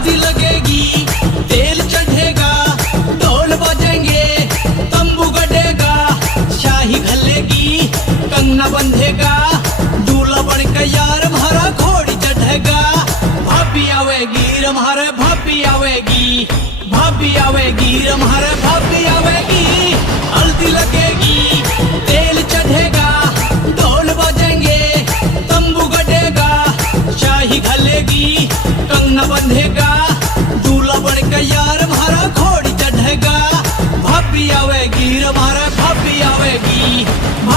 हल्दी लगेगी, तेल चढ़ेगा, ढोल बजेंगे, तंबू गड़ेगा, शाही घलेगी, कंगना बंधेगा, दूल्हा बन के यार भरा घोड़ी चढ़ेगा। भाभी आवेगी रम्हारे भाभी आवेगी, भाभी आवेगी रम्हारे भाभी आवेगी। हल्दी लगेगी, तेल चढ़ेगा, ढोल बजेंगे, तंबू गड़ेगा, शाही घलेगी, कंगना बंधेगा, दूल्हा बन के यार भरा घोड़ी चढ़ेगा। भाभी आवेगी रम्हारे